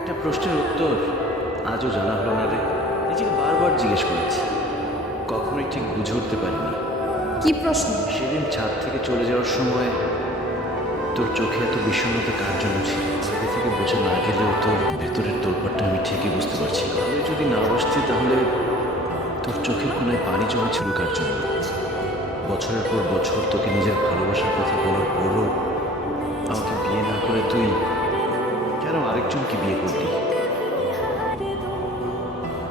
একটা প্রশ্নের উত্তর আজও জানা হলো না রে। নিজেকে বারবার জিজ্ঞেস করেছি, কখনোই ঠিক বুঝে উঠতে পারিনি। কি প্রশ্ন? সেদিন ছাদ থেকে চলে যাওয়ার সময় তোর চোখে এত বিষণ্ণতা কার জন্য ছিল? আগে থেকে বোঝা না গেলেও তোর ভেতরের তোলপাটটা আমি ঠিকই বুঝতে পারছি। আমি যদি না বসতি তাহলে তোর চোখের কোনায় পানি জমা ছিল কার জন্য? বছরের পর বছর তোকে নিজের ভালোবাসার কথা বলার পরও আমাকে বিয়ে না করে তুই কেন আরেকজনকে বিয়ে করলি?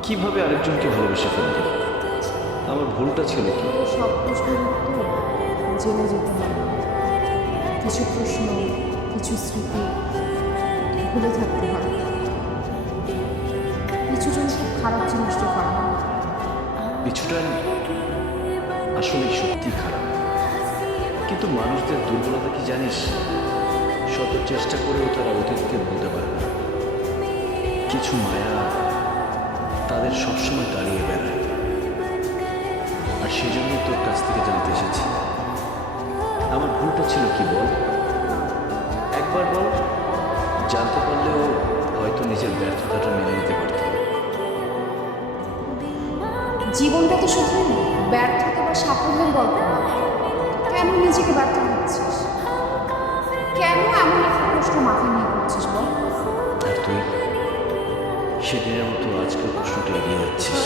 কিভাবে আরেকজনকে ভালোবেসে ফেললি? আমার ভুলটা ছিল কি? সব প্রশ্নের উত্তর জেনে যেতে হবে। কিছু প্রশ্ন, কিছু স্মৃতি ভুলে থাকতে হয়। কিছু জন খুব খারাপ জিনিসটা করা হয়। কিছুটা আসলে সত্যি খারাপ, কিন্তু মানুষদের দুর্বলতা কি জানিস? শত চেষ্টা করেও তারা অতীতকে ভুলতে পারে না। কিছু মায়া তাদের সবসময় দাঁড়িয়ে বেড়ায়, আর সেই জন্যই তোর কাছ থেকে জানতে এসেছি আমার ভুলটা ছিল কি। বল, একবার বল। জানতে পারলেও হয়তো নিজের ব্যর্থতাটা মেনে নিতে পারতাম। জীবনটা তো শুধু ব্যর্থতা বা সাফল্যের গল্প না। কেন নিজেকে ব্যর্থ ভাবছিস? কেন এমন একটা প্রশ্ন মাথায় নিয়ে করছিস বল? আর তুই সেদিনের মতো আজকের প্রশ্নটা এড়িয়ে যাচ্ছিস।